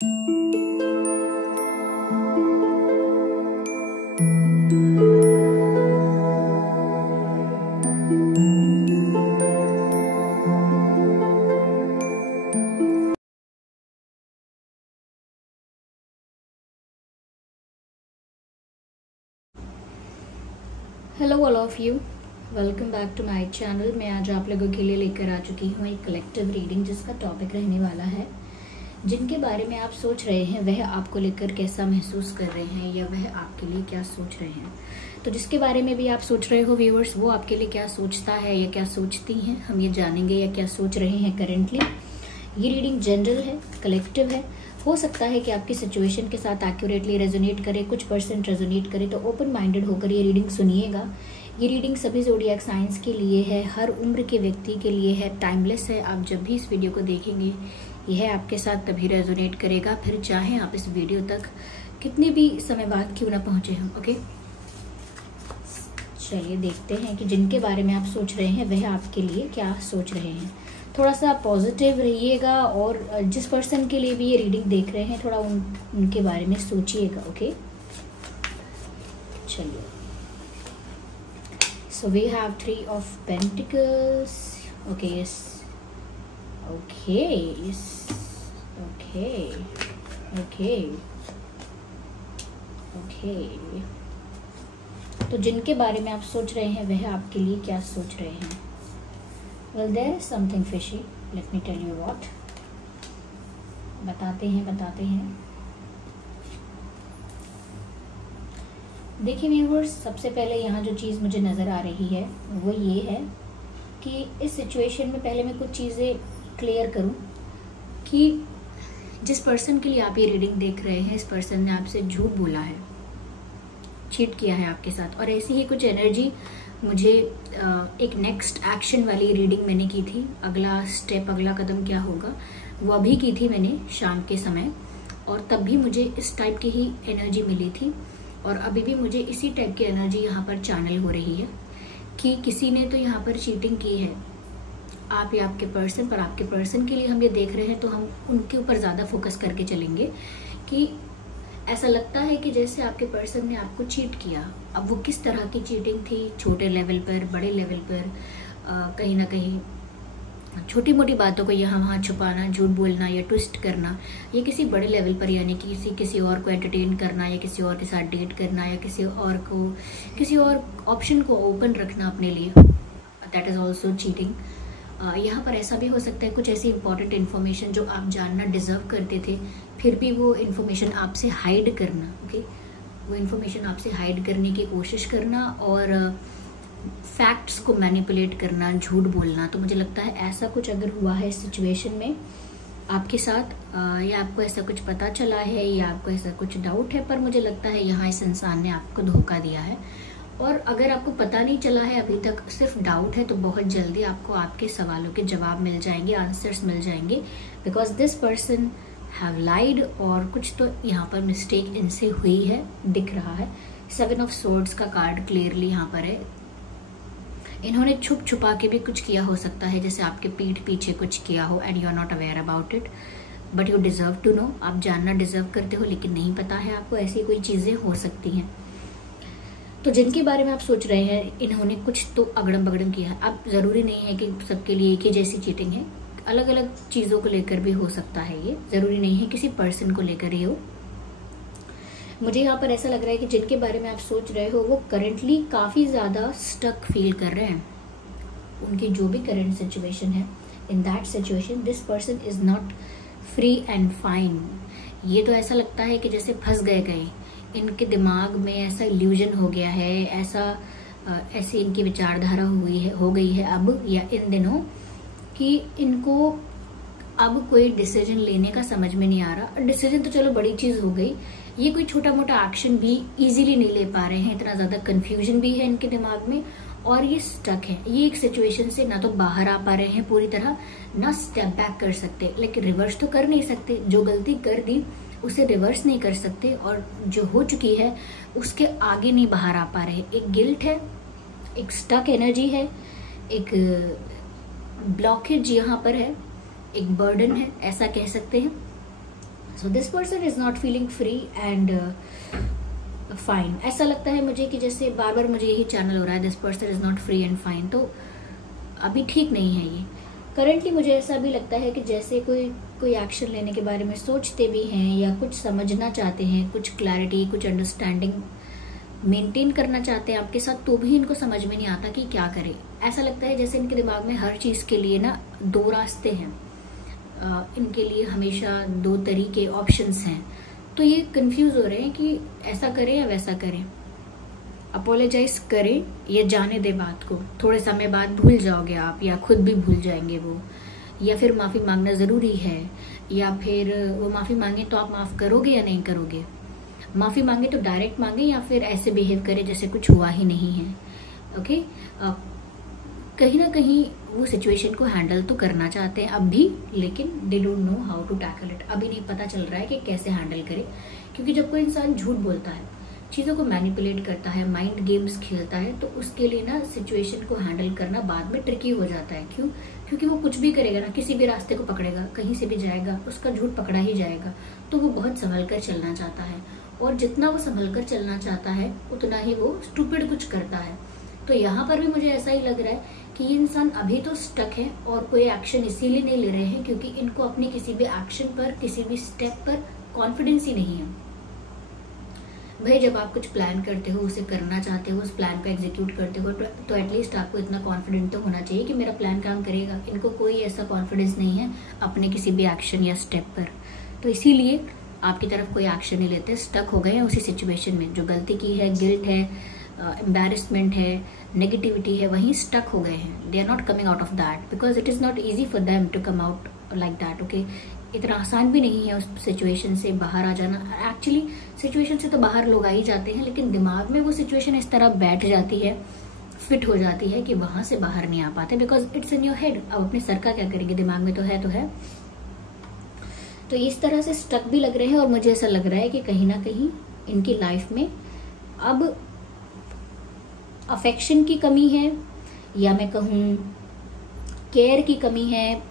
Hello all of you, welcome back to my channel. मैं आज आप लोगों के लिए लेकर आ चुकी हूँ एक कलेक्टिव रीडिंग, जिसका टॉपिक रहने वाला है जिनके बारे में आप सोच रहे हैं वह आपको लेकर कैसा महसूस कर रहे हैं, या वह आपके लिए क्या सोच रहे हैं। तो जिसके बारे में भी आप सोच रहे हो व्यूअर्स, वो आपके लिए क्या सोचता है या क्या सोचती हैं, हम ये जानेंगे, या क्या सोच रहे हैं करेंटली। ये रीडिंग जनरल है, कलेक्टिव है। हो सकता है कि आपकी सिचुएशन के साथ एक्यूरेटली रेजोनेट करे, कुछ परसेंट रेजोनेट करे, तो ओपन माइंडेड होकर ये रीडिंग सुनिएगा। ये रीडिंग सभी ज़ोडिएक साइंस के लिए है, हर उम्र के व्यक्ति के लिए है, टाइमलेस है। आप जब भी इस वीडियो को देखेंगे यह आपके साथ तभी रेजोनेट करेगा, फिर चाहे आप इस वीडियो तक कितने भी समय बाद क्यों ना पहुँचे हम। ओके, चलिए देखते हैं कि जिनके बारे में आप सोच रहे हैं वह आपके लिए क्या सोच रहे हैं। थोड़ा सा पॉजिटिव रहिएगा, और जिस पर्सन के लिए भी ये रीडिंग देख रहे हैं थोड़ा उनके बारे में सोचिएगा। ओके, चलिए। So we have 3 of pentacles. Okay, yes, okay, yes, okay, okay, okay. तो जिनके बारे में आप सोच रहे हैं वह आपके लिए क्या सोच रहे हैं। Well, there is something fishy. Let me tell you what. बताते हैं। देखिए व्यूअर्स, सबसे पहले यहाँ जो चीज़ मुझे नज़र आ रही है वो ये है कि इस सिचुएशन में पहले मैं कुछ चीज़ें क्लियर करूँ कि जिस पर्सन के लिए आप ये रीडिंग देख रहे हैं, इस पर्सन ने आपसे झूठ बोला है, चीट किया है आपके साथ। और ऐसी ही कुछ एनर्जी मुझे एक नेक्स्ट एक्शन वाली रीडिंग मैंने की थी, अगला स्टेप, अगला कदम क्या होगा, वो अभी की थी मैंने शाम के समय, और तब भी मुझे इस टाइप की ही एनर्जी मिली थी। और अभी भी मुझे इसी टाइप की एनर्जी यहाँ पर चैनल हो रही है कि किसी ने तो यहाँ पर चीटिंग की है आप या आपके पर्सन पर। आपके पर्सन के लिए हम ये देख रहे हैं तो हम उनके ऊपर ज़्यादा फोकस करके चलेंगे कि ऐसा लगता है कि जैसे आपके पर्सन ने आपको चीट किया। अब वो किस तरह की चीटिंग थी, छोटे लेवल पर, बड़े लेवल पर, कहीं ना कहीं छोटी मोटी बातों को यहाँ वहाँ छुपाना, झूठ बोलना या ट्विस्ट करना, या किसी बड़े लेवल पर यानी कि किसी और को एंटरटेन करना, या किसी और के साथ डेट करना, या किसी और ऑप्शन को ओपन रखना अपने लिए, दैट इज़ ऑल्सो चीटिंग। यहाँ पर ऐसा भी हो सकता है कुछ ऐसी इंपॉर्टेंट इन्फॉर्मेशन जो आप जानना डिजर्व करते थे, फिर भी वो इन्फॉर्मेशन आपसे हाइड करना। ओके, वो इन्फॉर्मेशन आपसे हाइड करने की कोशिश करना और फैक्ट्स को मैनिपुलेट करना, झूठ बोलना। तो मुझे लगता है ऐसा कुछ अगर हुआ है इस सिचुएशन में आपके साथ, या आपको ऐसा कुछ पता चला है, या आपको ऐसा कुछ डाउट है, पर मुझे लगता है यहाँ इस इंसान ने आपको धोखा दिया है। और अगर आपको पता नहीं चला है अभी तक, सिर्फ डाउट है, तो बहुत जल्दी आपको आपके सवालों के जवाब मिल जाएंगे, आंसर्स मिल जाएंगे, बिकॉज दिस पर्सन हैव लाइड, और कुछ तो यहाँ पर मिस्टेक इनसे हुई है, दिख रहा है। 7 ऑफ सोर्ड्स का कार्ड क्लियरली यहाँ पर है। इन्होंने छुप छुपा के भी कुछ किया हो सकता है, जैसे आपके पीठ पीछे कुछ किया हो, and you are not aware about it, but you deserve to know. आप जानना डिजर्व करते हो, लेकिन नहीं पता है आपको, ऐसी कोई चीजें हो सकती हैं। तो जिनके बारे में आप सोच रहे हैं, इन्होंने कुछ तो अगड़म बगड़म किया है। अब जरूरी नहीं है कि सबके लिए एक ही जैसी चीटिंग है, अलग अलग चीजों को लेकर भी हो सकता है। ये जरूरी नहीं है किसी पर्सन को लेकर ही हो। मुझे यहाँ पर ऐसा लग रहा है कि जिनके बारे में आप सोच रहे हो वो करेंटली काफी ज्यादा स्टक फील कर रहे हैं। उनकी जो भी करंट सिचुएशन है, in that situation this person is not free and fine. ये तो ऐसा लगता है कि जैसे फंस गए, इनके दिमाग में ऐसा इल्यूजन हो गया है, ऐसी इनकी विचारधारा हो गई है अब या इन दिनों, कि इनको अब कोई डिसीजन लेने का समझ में नहीं आ रहा। डिसीजन तो चलो बड़ी चीज हो गई, ये कोई छोटा मोटा एक्शन भी इजीली नहीं ले पा रहे हैं। इतना ज्यादा कंफ्यूजन भी है इनके दिमाग में, और ये स्टक है। ये एक सिचुएशन से ना तो बाहर आ पा रहे हैं पूरी तरह, ना स्टेप बैक कर सकते, लेकिन रिवर्स तो कर नहीं सकते। जो गलती कर दी उसे रिवर्स नहीं कर सकते, और जो हो चुकी है उसके आगे नहीं बाहर आ पा रहे। एक गिल्ट है, एक स्टक एनर्जी है, एक ब्लॉकेज यहाँ पर है, एक बर्डन है, ऐसा कह सकते हैं। So this person is not feeling free and fine. ऐसा लगता है मुझे कि जैसे बार बार मुझे यही चैनल हो रहा है, this person is not free and fine. तो अभी ठीक नहीं है ये। करंटली मुझे ऐसा भी लगता है कि जैसे कोई एक्शन लेने के बारे में सोचते भी हैं या कुछ समझना चाहते हैं, कुछ क्लैरिटी, कुछ अंडरस्टैंडिंग मेंटेन करना चाहते हैं आपके साथ, तो भी इनको समझ में नहीं आता कि क्या करें। ऐसा लगता है जैसे इनके दिमाग में हर चीज़ के लिए ना दो रास्ते हैं, इनके लिए हमेशा दो तरीके, ऑप्शंस हैं। तो ये कंफ्यूज हो रहे हैं कि ऐसा करें या वैसा करें, अपोलोजाइज करें या जाने दे बात को, थोड़े समय बाद भूल जाओगे आप या खुद भी भूल जाएंगे वो, या फिर माफ़ी मांगना ज़रूरी है, या फिर वो माफ़ी मांगे तो आप माफ़ करोगे या नहीं करोगे, माफ़ी मांगे तो डायरेक्ट मांगे या फिर ऐसे बिहेव करें जैसे कुछ हुआ ही नहीं है। ओके, कहीं ना कहीं वो सिचुएशन को हैंडल तो करना चाहते हैं अब भी, लेकिन they don't know how to tackle it. अभी नहीं पता चल रहा है कि कैसे हैंडल करे, क्योंकि जब कोई इंसान झूठ बोलता है, चीज़ों को मैनिपुलेट करता है, माइंड गेम्स खेलता है, तो उसके लिए ना सिचुएशन को हैंडल करना बाद में ट्रिकी हो जाता है। क्यों? क्योंकि वो कुछ भी करेगा ना, किसी भी रास्ते को पकड़ेगा, कहीं से भी जाएगा, उसका झूठ पकड़ा ही जाएगा। तो वो बहुत संभल कर चलना चाहता है, और जितना वो संभल कर चलना चाहता है उतना ही वो स्टूपिड कुछ करता है। तो यहाँ पर भी मुझे ऐसा ही लग रहा है कि ये इंसान अभी तो स्टक है और कोई एक्शन इसीलिए नहीं ले रहे हैं क्योंकि इनको अपने किसी भी एक्शन पर, किसी भी स्टेप पर कॉन्फिडेंस ही नहीं है। भाई जब आप कुछ प्लान करते हो, उसे करना चाहते हो, उस प्लान पे एग्जीक्यूट करते हो, तो एटलीस्ट आपको इतना कॉन्फिडेंट तो होना चाहिए कि मेरा प्लान काम करेगा। इनको कोई ऐसा कॉन्फिडेंस नहीं है अपने किसी भी एक्शन या स्टेप पर, तो इसीलिए आपकी तरफ कोई एक्शन नहीं लेते, स्टक हो गए हैं उसी सिचुएशन में। जो गलती की है, गिल्ट है, एम्बैरेसमेंट है, नेगेटिविटी है, वहीं स्टक हो गए हैं। They are not coming out of that because it is not easy for them to come out like that. Okay, इतना आसान भी नहीं है उस सिचुएशन से बाहर आ जाना। एक्चुअली सिचुएशन से तो बाहर लोग आ ही जाते हैं, लेकिन दिमाग में वो सिचुएशन इस तरह बैठ जाती है, फिट हो जाती है कि वहां से बाहर नहीं आ पाते, because it's in your head. अब अपने सर का क्या करेंगे, दिमाग में तो है। तो इस तरह से स्टक भी लग रहे हैं, और मुझे ऐसा लग रहा है कि कहीं ना कहीं इनकी लाइफ में अब अफेक्शन की कमी है, या मैं कहूँ केयर की कमी है,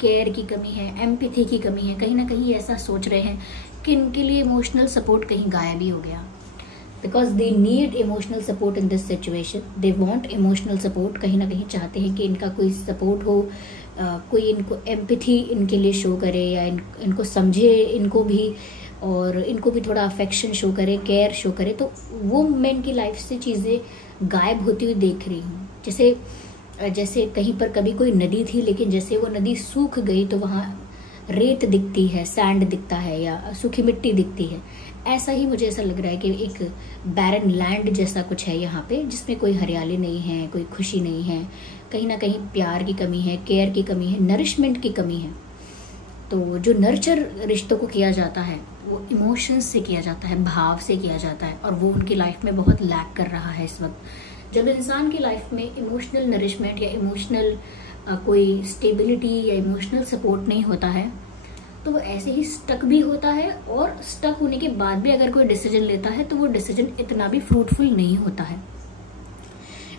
केयर की कमी है, एम्पैथी की कमी है। कहीं ना कहीं ऐसा सोच रहे हैं कि इनके लिए इमोशनल सपोर्ट कहीं गायब ही हो गया, because they need emotional support in this situation. They want emotional support, कहीं ना कहीं चाहते हैं कि इनका कोई सपोर्ट हो, कोई इनको एम्पैथी इनके लिए शो करे, या इनको समझे इनको भी, और इनको भी थोड़ा अफेक्शन शो करे, केयर शो करे। तो वो मैं इनकी लाइफ से चीज़ें गायब होती हुई देख रही हूँ। जैसे कहीं पर कभी कोई नदी थी, लेकिन जैसे वो नदी सूख गई तो वहाँ रेत दिखती है, सैंड दिखता है, या सूखी मिट्टी दिखती है। ऐसा ही मुझे ऐसा लग रहा है कि एक बैरन लैंड जैसा कुछ है यहाँ पे, जिसमें कोई हरियाली नहीं है, कोई खुशी नहीं है, कहीं ना कहीं प्यार की कमी है, केयर की कमी है, नरिशमेंट की कमी है। तो जो नर्चर रिश्तों को किया जाता है वो इमोशंस से किया जाता है, भाव से किया जाता है, और वो उनकी लाइफ में बहुत लैक कर रहा है इस वक्त। जब इंसान की लाइफ में इमोशनल नरिशमेंट या इमोशनल कोई स्टेबिलिटी या इमोशनल सपोर्ट नहीं होता है, तो वो ऐसे ही स्टक भी होता है, और स्टक होने के बाद भी अगर कोई डिसीजन लेता है तो वो डिसीजन इतना भी फ्रूटफुल नहीं होता है।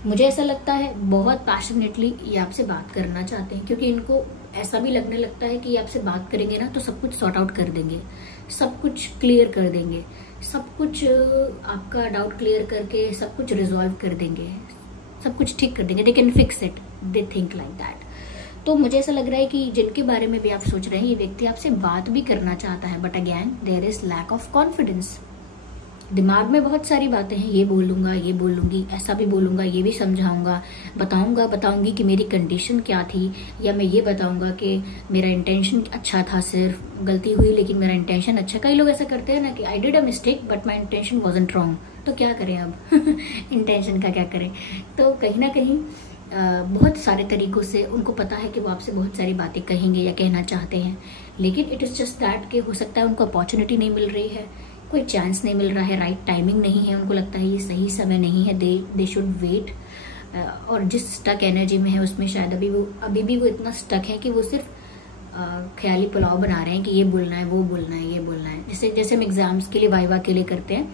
मुझे ऐसा लगता है बहुत पैशनेटली ये आपसे बात करना चाहते हैं, क्योंकि इनको ऐसा भी लगने लगता है कि ये आपसे बात करेंगे ना तो सब कुछ सॉर्ट आउट कर देंगे, सब कुछ क्लियर कर देंगे, सब कुछ आपका डाउट क्लियर करके सब कुछ रिजॉल्व कर देंगे, सब कुछ ठीक कर देंगे। They can fix it, they think like that. तो मुझे ऐसा लग रहा है कि जिनके बारे में भी आप सोच रहे हैं, ये व्यक्ति आपसे बात भी करना चाहता है, but again there is lack of confidence. दिमाग में बहुत सारी बातें हैं, ये बोलूंगा, ये बोलूंगी, ऐसा भी बोलूंगा, ये भी समझाऊंगा, बताऊंगी कि मेरी कंडीशन क्या थी, या मैं ये बताऊंगा कि मेरा इंटेंशन अच्छा था, सिर्फ गलती हुई लेकिन मेरा इंटेंशन अच्छा। कई लोग ऐसा करते हैं ना कि I did a mistake but my intention wasn't wrong. तो क्या करें अब इंटेंशन का क्या करें। तो कहीं ना कहीं बहुत सारे तरीकों से उनको पता है कि वो आपसे बहुत सारी बातें कहेंगे या कहना चाहते हैं, लेकिन इट इज़ जस्ट दैट कि हो सकता है उनको अपॉर्चुनिटी नहीं मिल रही है, कोई चांस नहीं मिल रहा है, राइट टाइमिंग नहीं है, उनको लगता है ये सही समय नहीं है, दे शुड वेट। और जिस स्टक एनर्जी में है उसमें शायद अभी भी वो इतना स्टक है कि वो सिर्फ ख्याली पुलाव बना रहे हैं कि ये बोलना है, वो बोलना है, ये बोलना है। जैसे हम एग्जाम्स के लिए वाइवा के लिए करते हैं,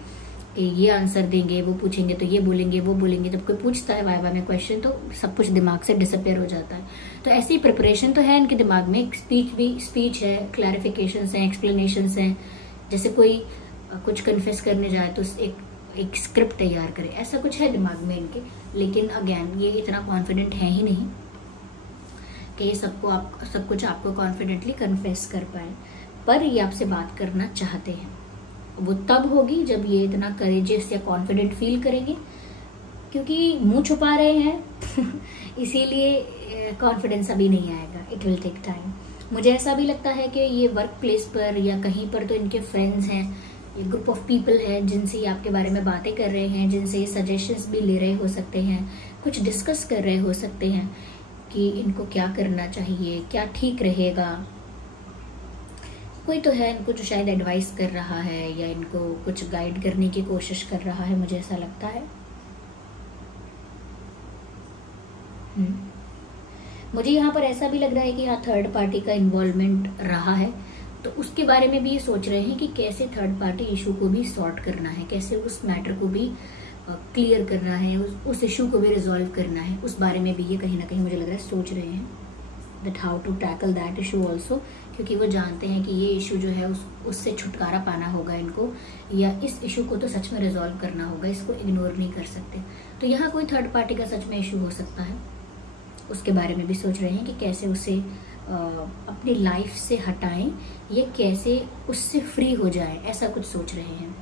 कि ये आंसर देंगे, वो पूछेंगे तो ये बोलेंगे, वो बोलेंगे। जब कोई पूछता है वाइवा में क्वेश्चन तो सब कुछ दिमाग से डिसअपेयर हो जाता है। तो ऐसी प्रिपरेशन तो है इनके दिमाग में, स्पीच है, क्लैरिफिकेशंस हैं, एक्सप्लेनेशंस हैं। जैसे कोई कुछ कन्फेस करने जाए तो एक स्क्रिप्ट तैयार करे, ऐसा कुछ है दिमाग में इनके। लेकिन अगेन ये इतना कॉन्फिडेंट है ही नहीं कि ये सब कुछ आपको कॉन्फिडेंटली कन्फेस कर पाए। पर ये आपसे बात करना चाहते हैं, वो तब होगी जब ये इतना करेजियस या कॉन्फिडेंट फील करेंगे। क्योंकि मुंह छुपा रहे हैं इसीलिए कॉन्फिडेंस अभी नहीं आएगा, इट विल टेक टाइम। मुझे ऐसा भी लगता है कि ये वर्क प्लेस पर या कहीं पर तो इनके फ्रेंड्स हैं, ये ग्रुप ऑफ पीपल है जिनसे ये आपके बारे में बातें कर रहे हैं, जिनसे ये सजेशंस भी ले रहे हो सकते हैं, कुछ डिस्कस कर रहे हो सकते हैं कि इनको क्या करना चाहिए, क्या ठीक रहेगा। कोई तो है इनको जो शायद एडवाइस कर रहा है या इनको कुछ गाइड करने की कोशिश कर रहा है, मुझे ऐसा लगता है। मुझे यहाँ पर ऐसा भी लग रहा है कि यहाँ थर्ड पार्टी का इन्वॉल्वमेंट रहा है, तो उसके बारे में भी ये सोच रहे हैं कि कैसे थर्ड पार्टी इशू को भी सॉर्ट करना है, कैसे उस मैटर को भी क्लियर करना है, उस इशू को भी रिजॉल्व करना है। उस बारे में भी ये कहीं ना कहीं मुझे लग रहा है सोच रहे हैं, that how to tackle that issue also. क्योंकि वो जानते हैं कि ये इशू जो है उससे छुटकारा पाना होगा इनको, या इस इशू को तो सच में रिजॉल्व करना होगा, इसको इग्नोर नहीं कर सकते। तो यहाँ कोई थर्ड पार्टी का सच में इशू हो सकता है, उसके बारे में भी सोच रहे हैं कि कैसे उसे अपनी लाइफ से हटाएं या कैसे उससे फ्री हो जाए, ऐसा कुछ सोच रहे हैं।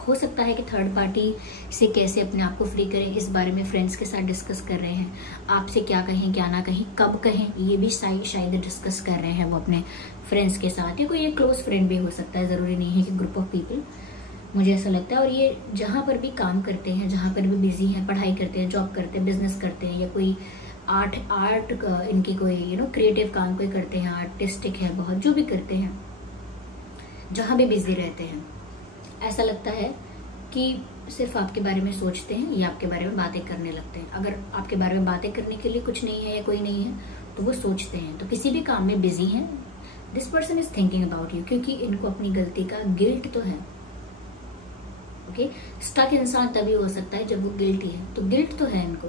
हो सकता है कि थर्ड पार्टी से कैसे अपने आप को फ्री करें, इस बारे में फ्रेंड्स के साथ डिस्कस कर रहे हैं। आपसे क्या कहें, क्या ना कहें, कब कहें, ये भी शायद डिस्कस कर रहे हैं वो अपने फ्रेंड्स के साथ। या कोई एक क्लोज फ्रेंड भी हो सकता है, ज़रूरी नहीं है कि ग्रुप ऑफ पीपल, मुझे ऐसा लगता है। और ये जहाँ पर भी काम करते हैं, जहाँ पर भी बिजी हैं, पढ़ाई करते हैं, जॉब करते हैं, बिजनेस करते हैं, या कोई आर्ट इनकी कोई क्रिएटिव काम कोई करते हैं, आर्टिस्टिक है बहुत, जो भी करते हैं, जहाँ भी बिजी रहते हैं, ऐसा लगता है कि सिर्फ आपके बारे में सोचते हैं या आपके बारे में बातें करने लगते हैं। अगर आपके बारे में बातें करने के लिए कुछ नहीं है या कोई नहीं है तो वो सोचते हैं। तो किसी भी काम में बिजी हैं, this person is thinking about you, क्योंकि इनको अपनी गलती का गिल्ट तो है। ओके, स्टक इंसान तभी हो सकता है जब वो गिल्टी है, तो गिल्ट तो है इनको।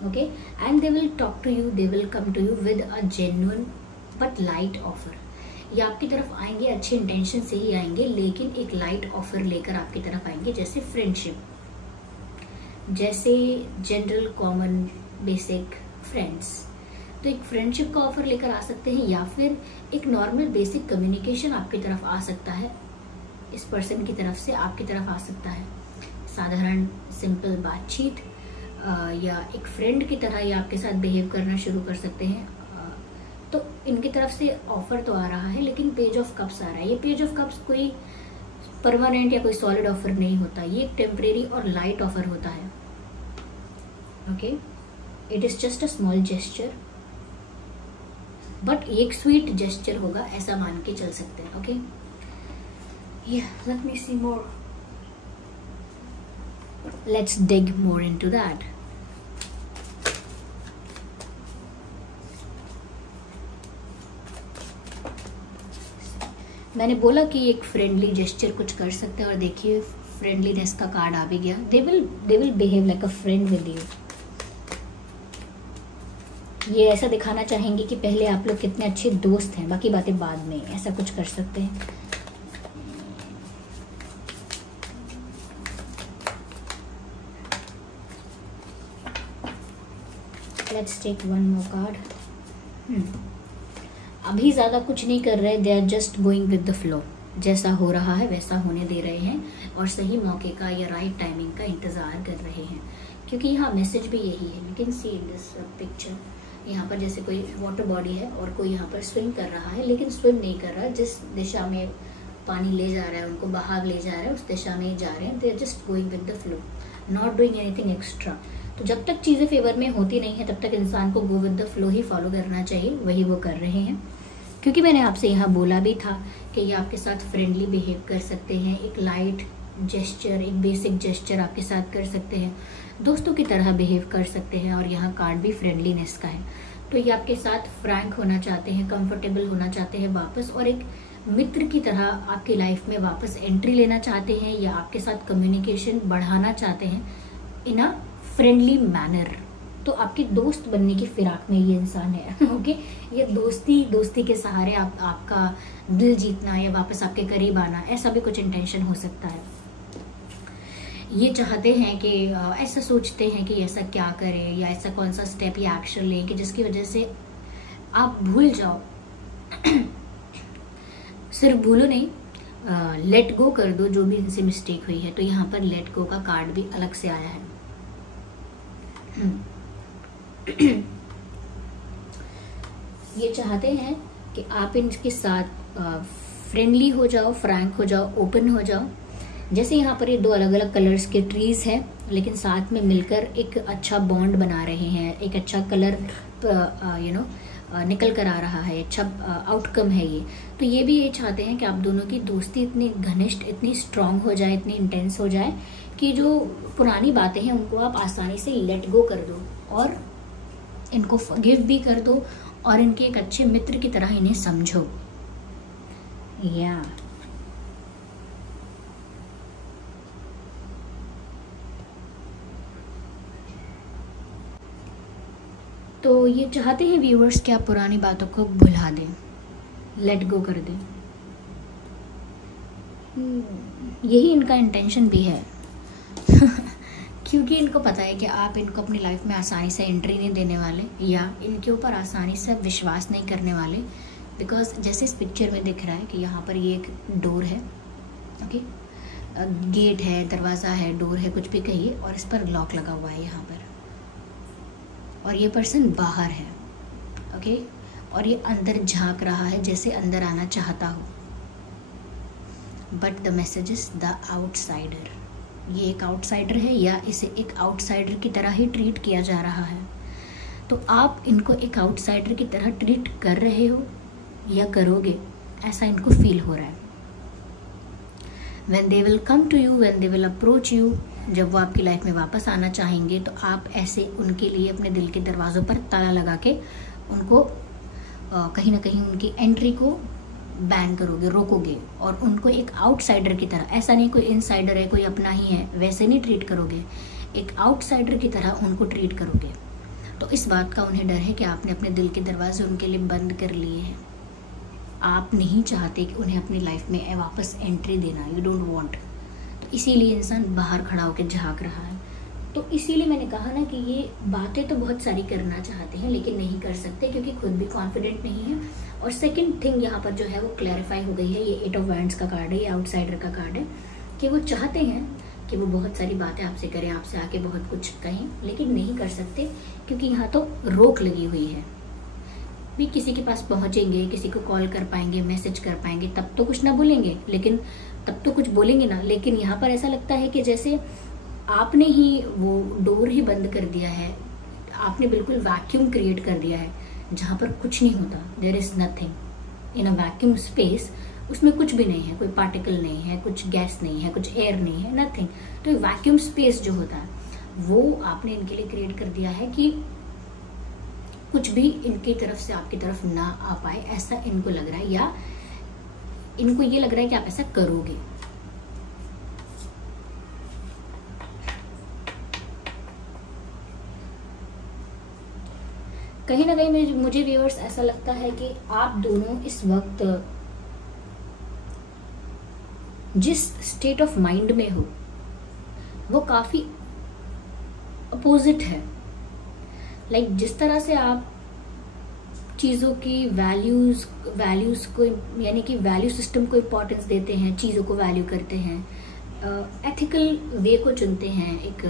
Okay, and they will talk to you, they will come to you with a genuine but light offer. ये आपकी तरफ आएंगे, अच्छे इंटेंशन से ही आएंगे, लेकिन एक लाइट ऑफर लेकर आपकी तरफ आएंगे, जैसे फ्रेंडशिप, जैसे जनरल कॉमन बेसिक फ्रेंड्स। तो एक फ्रेंडशिप का ऑफर लेकर आ सकते हैं, या फिर एक नॉर्मल बेसिक कम्युनिकेशन आपकी तरफ आ सकता है, इस पर्सन की तरफ से आपकी तरफ आ सकता है। साधारण सिंपल बातचीत, या एक फ्रेंड की तरह ये आपके साथ बिहेव करना शुरू कर सकते हैं। तो इनकी तरफ से ऑफर तो आ रहा है, लेकिन पेज ऑफ कप्स आ रहा है। ये पेज ऑफ कप्स कोई परमानेंट या कोई सॉलिड ऑफर नहीं होता, ये एक टेम्परेरी और लाइट ऑफर होता है। Okay, it is just a small gesture, but एक स्वीट जेस्चर होगा, ऐसा मान के चल सकते हैं। Okay, let me see more, let's dig more into that. मैंने बोला कि एक फ्रेंडली जेस्चर कुछ कर सकते हैं, और देखिए फ्रेंडलीनेस का कार्ड आ भी गया। They will behave like a friend with you. ये ऐसा दिखाना चाहेंगे कि पहले आप लोग कितने अच्छे दोस्त हैं, बाकी बातें बाद में, ऐसा कुछ कर सकते हैं। Let's take one more card. अभी ज़्यादा कुछ नहीं कर रहे, they are just going with the flow. जैसा हो रहा है वैसा होने दे रहे हैं, और सही मौके का या राइट टाइमिंग का इंतज़ार कर रहे हैं। क्योंकि यहाँ मैसेज भी यही है, you can see in this picture. यहाँ पर जैसे कोई वाटर बॉडी है और कोई यहाँ पर स्विम कर रहा है, लेकिन स्विम नहीं कर रहा, जिस दिशा में पानी ले जा रहा है, उनको बहाव ले जा रहा है, उस दिशा में ही जा रहे हैं। They are just going with the flow, not doing anything extra. तो जब तक चीज़ें फेवर में होती नहीं है तब तक इंसान को go with the flow he follow करना चाहिए, वही वो कर रहे हैं। क्योंकि मैंने आपसे यहाँ बोला भी था कि ये आपके साथ फ्रेंडली बिहेव कर सकते हैं, एक लाइट जेस्चर, एक बेसिक जेस्चर आपके साथ कर सकते हैं, दोस्तों की तरह बिहेव कर सकते हैं। और यहाँ कार्ड भी फ्रेंडलीनेस का है, तो ये आपके साथ फ्रैंक होना चाहते हैं, कंफर्टेबल होना चाहते हैं वापस, और एक मित्र की तरह आपकी लाइफ में वापस एंट्री लेना चाहते हैं या आपके साथ कम्युनिकेशन बढ़ाना चाहते हैं इन अ फ्रेंडली मैनर, तो आपके दोस्त बनने की फिराक में ये इंसान है। ओके, ये दोस्ती के सहारे आपका दिल जीतना या वापस आपके करीब आना, ऐसा भी कुछ इंटेंशन हो सकता है। ये चाहते हैं कि ऐसा सोचते हैं कि ऐसा क्या करें या ऐसा कौन सा स्टेप या एक्शन लें कि जिसकी वजह से आप भूल जाओ। सिर्फ भूलो नहीं, लेट गो कर दो जो भी इनसे मिस्टेक हुई है। तो यहाँ पर लेट गो का कार्ड भी अलग से आया है। ये चाहते हैं कि आप इनके साथ फ्रेंडली हो जाओ, फ्रैंक हो जाओ, ओपन हो जाओ। जैसे यहाँ पर ये दो अलग अलग कलर्स के ट्रीज हैं, लेकिन साथ में मिलकर एक अच्छा बॉन्ड बना रहे हैं, एक अच्छा कलर निकल कर आ रहा है, अच्छा आउटकम है ये। तो ये भी ये चाहते हैं कि आप दोनों की दोस्ती इतनी घनिष्ठ, इतनी स्ट्रांग हो जाए, इतनी इंटेंस हो जाए कि जो पुरानी बातें हैं उनको आप आसानी से लेट गो कर दो और इनको फॉरगिव भी कर दो और इनके एक अच्छे मित्र की तरह इन्हें समझो। या तो ये चाहते हैं व्यूअर्स कि आप पुरानी बातों को भुला दें, लेट गो कर दें। यही इनका इंटेंशन भी है। क्योंकि इनको पता है कि आप इनको अपनी लाइफ में आसानी से एंट्री नहीं देने वाले या इनके ऊपर आसानी से विश्वास नहीं करने वाले। बिकॉज जैसे इस पिक्चर में दिख रहा है कि यहाँ पर ये एक डोर है, ओके, गेट है, दरवाज़ा है, डोर है, कुछ भी कहिए, और इस पर लॉक लगा हुआ है यहाँ पर, और ये पर्सन बाहर है, ओके, और ये अंदर झांक रहा है जैसे अंदर आना चाहता हो। But the message is the outsider. ये एक आउटसाइडर है या इसे एक आउटसाइडर की तरह ही ट्रीट किया जा रहा है। तो आप इनको एक आउटसाइडर की तरह ट्रीट कर रहे हो या करोगे, ऐसा इनको फील हो रहा है। When they will come to you, when they will approach you, जब वो आपकी लाइफ में वापस आना चाहेंगे तो आप ऐसे उनके लिए अपने दिल के दरवाज़ों पर ताला लगा के उनको कहीं ना कहीं उनकी एंट्री को बैन करोगे, रोकोगे, और उनको एक आउटसाइडर की तरह, ऐसा नहीं कोई इनसाइडर है, कोई अपना ही है, वैसे नहीं ट्रीट करोगे, एक आउटसाइडर की तरह उनको ट्रीट करोगे। तो इस बात का उन्हें डर है कि आपने अपने दिल के दरवाजे उनके लिए बंद कर लिए हैं। आप नहीं चाहते कि उन्हें अपनी लाइफ में वापस एंट्री देना, यू डोंट वांट। तो इसीलिए इंसान बाहर खड़ा होकर झांक रहा है। तो इसीलिए मैंने कहा ना कि ये बातें तो बहुत सारी करना चाहते हैं लेकिन नहीं कर सकते क्योंकि खुद भी कॉन्फिडेंट नहीं है। और सेकंड थिंग यहाँ पर जो है वो क्लैरिफाई हो गई है। ये 8 ऑफ वैंड्स का कार्ड है, ये आउटसाइडर का कार्ड है कि वो चाहते हैं कि वो बहुत सारी बातें आपसे करें, आपसे आके बहुत कुछ कहें, लेकिन नहीं कर सकते क्योंकि यहाँ तो रोक लगी हुई है। भी किसी के पास पहुंचेंगे, किसी को कॉल कर पाएंगे, मैसेज कर पाएंगे, तब तो कुछ ना बोलेंगे, लेकिन तब तो कुछ बोलेंगे ना। लेकिन यहाँ पर ऐसा लगता है कि जैसे आपने ही वो डोर ही बंद कर दिया है, आपने बिल्कुल वैक्यूम क्रिएट कर दिया है जहाँ पर कुछ नहीं होता। There is nothing in a vacuum space, उसमें कुछ भी नहीं है, कोई पार्टिकल नहीं है, कुछ गैस नहीं है, कुछ एयर नहीं है, नथिंग। तो वैक्यूम स्पेस जो होता है वो आपने इनके लिए क्रिएट कर दिया है कि कुछ भी इनकी तरफ से आपकी तरफ ना आ पाए, ऐसा इनको लग रहा है, या इनको ये लग रहा है कि आप ऐसा करोगे। कहीं ना कहीं मुझे व्यूअर्स ऐसा लगता है कि आप दोनों इस वक्त जिस स्टेट ऑफ माइंड में हो वो काफी अपोजिट है। लाइक जिस तरह से आप चीज़ों की वैल्यूज को, यानी कि वैल्यू सिस्टम को इम्पोर्टेंस देते हैं, चीज़ों को वैल्यू करते हैं, एथिकल वे को चुनते हैं, एक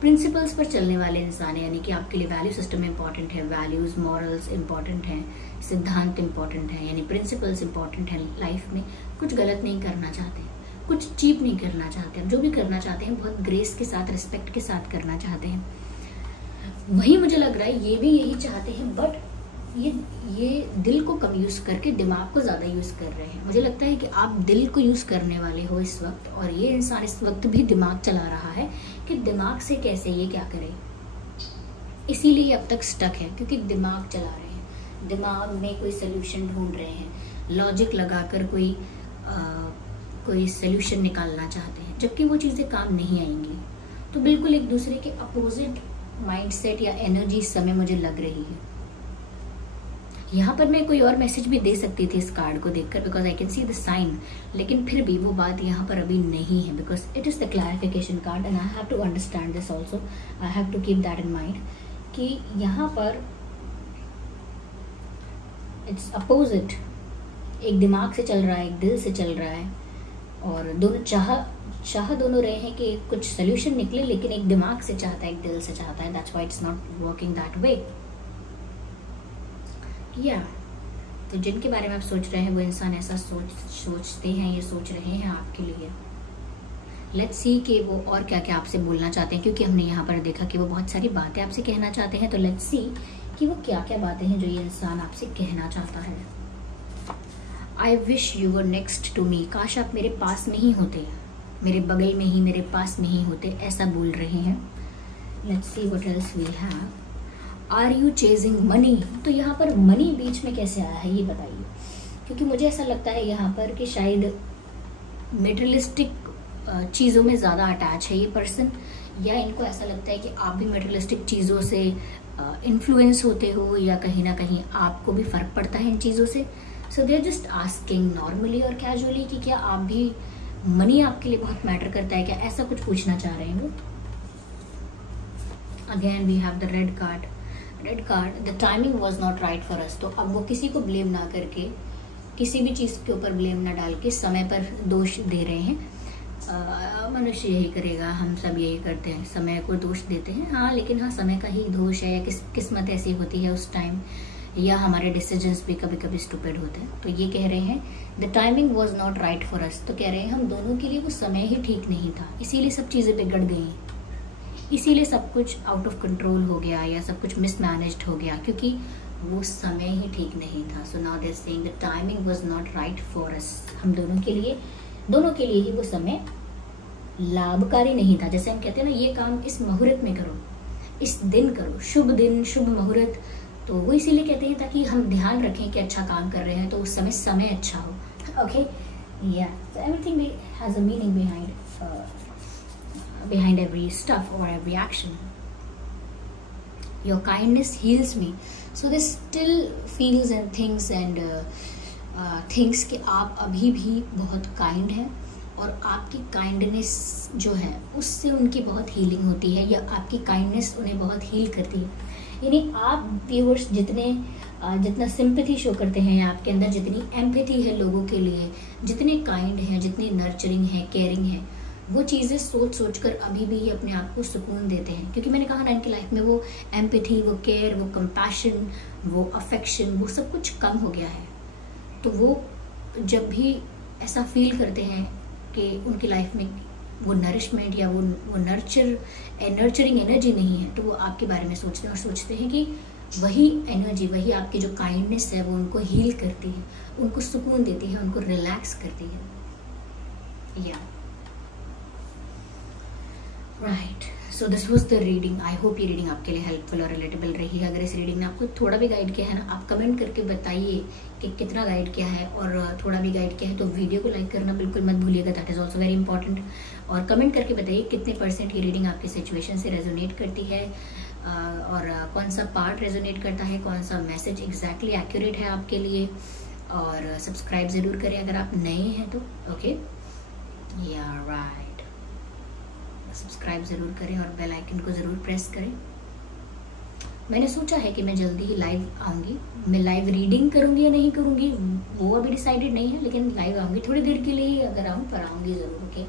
प्रिंसिपल्स पर चलने वाले इंसान है, यानी कि आपके लिए वैल्यू सिस्टम इम्पोर्टेंट है, वैल्यूज मॉरल्स इम्पोर्टेंट हैं, सिद्धांत इम्पोर्टेंट है, यानी प्रिंसिपल्स इम्पोर्टेंट है लाइफ में। कुछ गलत नहीं करना चाहते, कुछ चीप नहीं करना चाहते, जो भी करना चाहते हैं बहुत ग्रेस के साथ, रिस्पेक्ट के साथ करना चाहते हैं। वही मुझे लग रहा है ये भी यही चाहते हैं, बट ये दिल को कम यूज करके दिमाग को ज्यादा यूज कर रहे हैं। मुझे लगता है कि आप दिल को यूज करने वाले हो इस वक्त, और ये इंसान इस वक्त भी दिमाग चला रहा है कि दिमाग से कैसे ये क्या करे। इसीलिए अब तक स्टक है क्योंकि दिमाग चला रहे हैं, दिमाग में कोई सोल्यूशन ढूंढ रहे हैं। लॉजिक लगाकर कोई सोल्यूशन निकालना चाहते हैं, जबकि वो चीज़ें काम नहीं आएंगी। तो बिल्कुल एक दूसरे के अपोजिट माइंडसेट या एनर्जी इस समय मुझे लग रही है। यहाँ पर मैं कोई और मैसेज भी दे सकती थी इस कार्ड को देखकर, because I can see the sign, लेकिन फिर भी वो बात यहाँ पर अभी नहीं है, because it is the clarification card and I have to understand this also, I have to keep that in mind कि यहाँ पर इट्स अपोजिट, एक दिमाग से चल रहा है, एक दिल से चल रहा है, और दोनों चाह दोनों रहे हैं कि कुछ सोल्यूशन निकले, लेकिन एक दिमाग से चाहता है, एक दिल से चाहता है। That's why it's not working that way. या तो जिनके बारे में आप सोच रहे हैं वो इंसान ऐसा सोचते हैं, ये सोच रहे हैं आपके लिए। लेट्स सी कि वो और क्या क्या आपसे बोलना चाहते हैं, क्योंकि हमने यहाँ पर देखा कि वो बहुत सारी बातें आपसे कहना चाहते हैं। तो लेट्स सी कि वो क्या क्या बातें हैं जो ये इंसान आपसे कहना चाहता है। I wish you were next to me, काश आप मेरे पास में ही होते, मेरे बगल में ही, मेरे पास में ही होते, ऐसा बोल रहे हैं। Let's see what else we have. Are you chasing money, तो यहाँ पर मनी बीच में कैसे आया है ये बताइए, क्योंकि मुझे ऐसा लगता है यहाँ पर कि शायद मेटेरियलिस्टिक चीज़ों में ज़्यादा अटैच है ये पर्सन, या इनको ऐसा लगता है कि आप भी मेटेरियलिस्टिक चीज़ों से इन्फ्लुएंस होते हो, या कहीं ना कहीं आपको भी फ़र्क पड़ता है इन चीज़ों से। So they are just asking normally और कैजुअली कि क्या आप भी, मनी आपके लिए बहुत मैटर करता है क्या, ऐसा कुछ पूछना चाह रहे हैं वो। Again we have the red card, the timing was not right for us. तो अब वो किसी को ब्लेम ना करके, किसी भी चीज़ के ऊपर ब्लेम ना डाल के समय पर दोष दे रहे हैं। मनुष्य यही करेगा, हम सब यही करते हैं, समय को दोष देते हैं। हाँ, लेकिन हाँ, समय का ही दोष है, या किस्मत ऐसी होती है उस टाइम, या हमारे डिसीजंस भी कभी कभी स्टूपिड होते हैं। तो ये कह रहे हैं the timing was not right for us, तो कह रहे हैं हम दोनों के लिए वो समय ही ठीक नहीं था, इसीलिए सब चीज़ें बिगड़ गई, इसीलिए सब कुछ आउट ऑफ कंट्रोल हो गया, या सब कुछ मिसमैनेज्ड हो गया, क्योंकि वो समय ही ठीक नहीं था। So now they are saying the timing was not right for us, हम दोनों के लिए ही वो समय लाभकारी नहीं था। जैसे हम कहते हैं ना, ये काम इस मुहूर्त में करो, इस दिन करो, शुभ दिन, शुभ मुहूर्त, तो वो इसीलिए कहते हैं ताकि हम ध्यान रखें कि अच्छा काम कर रहे हैं, तो उस समय अच्छा हो। ओके, या so everything has a meaning behind every stuff or every action. Your kindness heals me. So this still feels and things and things कि आप अभी भी बहुत काइंड हैं, और आपकी काइंडनेस जो है उससे उनकी बहुत हीलिंग होती है, या आपकी काइंडनेस उन्हें बहुत हील करती है। यानी आप व्यूअर्स जितना सिंपैथी शो करते हैं आपके अंदर, जितनी एम्पैथी है लोगों के लिए, जितने काइंड हैं, जितनी नर्चरिंग है, केयरिंग है, वो चीज़ें सोच कर अभी भी ये अपने आप को सुकून देते हैं। क्योंकि मैंने कहा ना, इनकी लाइफ में वो एम्पैथी, वो केयर, वो कंपैशन, वो अफेक्शन, वो सब कुछ कम हो गया है। तो वो जब भी ऐसा फील करते हैं कि उनकी लाइफ में वो नरिशमेंट या वो नर्चरिंग एनर्जी नहीं है, तो वो आपके बारे में सोचते हैं, और सोचते हैं कि वही एनर्जी, वही आपकी जो काइंडनेस है, वो उनको हील करती है, उनको सुकून देती है, उनको रिलैक्स करती है। या right, so this was the reading. I hope ये रीडिंग आपके लिए हेल्पफुल और रिलेटेबल रही है। अगर इस रीडिंग ने आपको थोड़ा भी गाइड किया है ना, आप कमेंट करके बताइए कि कितना गाइड किया है, और थोड़ा भी गाइड किया है तो वीडियो को लाइक करना बिल्कुल मत भूलिएगा, that is also very important. और कमेंट करके बताइए कितने % ये रीडिंग आपकी सिचुएशन से रेजोनेट करती है, और कौन सा पार्ट रेजोनेट करता है, कौन सा मैसेज एग्जैक्टली एक्यूरेट है आपके लिए। और सब्सक्राइब ज़रूर करें अगर आप नए हैं तो। ओके, या राइट, सब्सक्राइब ज़रूर करें और बेल आइकन को ज़रूर प्रेस करें। मैंने सोचा है कि मैं जल्दी ही लाइव आऊँगी। मैं लाइव रीडिंग करूँगी या नहीं करूँगी वो अभी डिसाइडेड नहीं है, लेकिन लाइव आऊँगी, थोड़ी देर के लिए ही अगर आऊँ पर आऊँगी ज़रूर। ओके,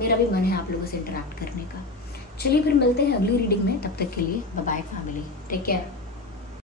मेरा भी मन है आप लोगों से इंटरेक्ट करने का। चलिए फिर मिलते हैं अगली रीडिंग में, तब तक के लिए bye bye family, take care.